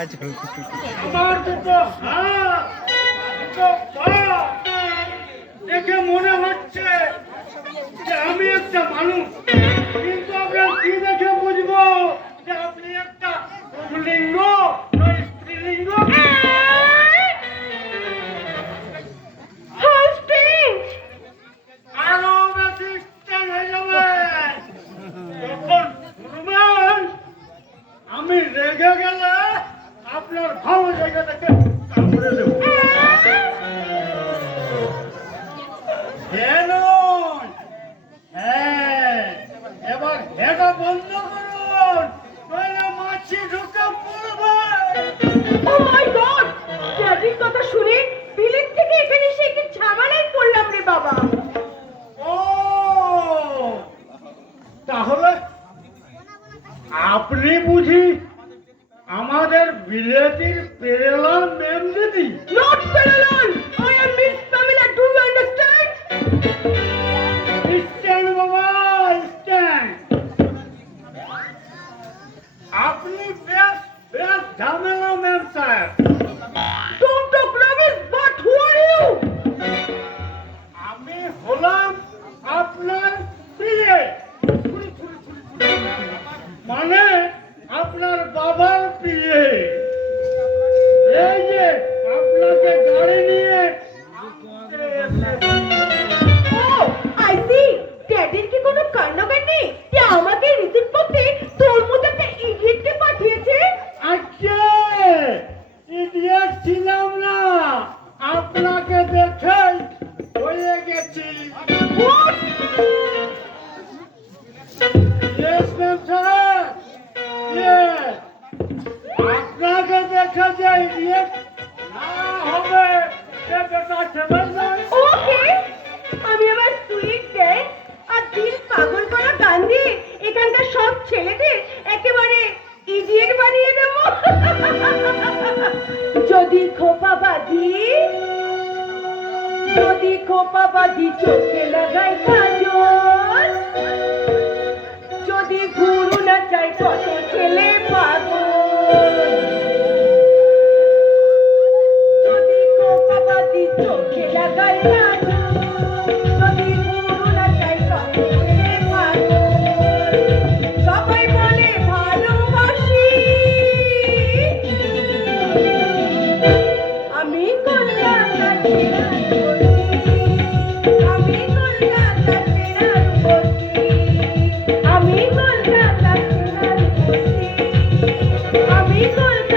খেলা চলবে। আমার দুটো হাত, দুটো পা দেখে মনে হচ্ছে যে আমি একটা মানুষ, কিন্তু আপনার কি দেখে বুঝবো যে আপনি একটা পুল্লিঙ্গ না স্ত্রীলিঙ্গ? আরো বেশি স্ট্যান্ড হয়ে যাবে তখন শুনবেন আমি রেগে গেলে আপনার ভালো জায়গা থেকে কামড়ে দেব। কেন? হ্যাঁ, এবার হেটা বন্ধ করুন, নইলে মাছি ঢুকে পড়বে। ও মাই গড! ড্যাডির কথা শুনে বিলেত থেকে এখানে এসে একটু ঝামেলায় পড়লাম রে বাবা। ও, তাহলে আপনি বুঝি আমাদের বিলেতির পেরেলা ম্যাম দিদি? Not Parallel! I am Miss Pamela, do you understand? Stand বাবা, স্ট্যান্ড। আপনি বেশ বেশ ঝামেলা ma'am sir. Don't talk rubbish, but who are you? আমি হলাম আপনার প্রিয়, মানে আপনার বাবার প্রিয়। এই যে আপনাকে গাড়ি নিয়ে আসতে এসেছি। Oh, I see. ড্যাডির কি কোনো কান্নাকাটি নেই যে আমাকে রিসিভ করতে তোর মতো একটা ইডিয়েটকে পাঠিয়েছে? আচ্ছা, ইডিয়েট ছিলাম না, আপনাকে দেখে হয়ে গেছি। What? Yes, ma'am, sir. Yes. আপনাকে দেখা যায় ইডিয়েট না হবে সে বেটা ছেলে নয়। Okay. আমি আমার সুইট ড্যাড আর দিল পাগল করা গান দিয়ে এখানকার সব ছেলেদের একেবারে ইডিয়েট বানিয়ে দেব। যদি খোপা বাঁধি চোখে লাগাই কাজল, যদি ঘুরু না চাই কত ছেলে পাগল, যদি খোপা বাঁধি চোখে লাগাই কাজল, যদি ঘুরু না চাই কত ছেলে পাগল, সবাই বলে ভালোবাসি, আমি কলকাতার সেরা রূপসী, আমি কলকাতার সেরা রূপসী, আমি কলকাতার সেরা রূপসী, আমি কলকাতার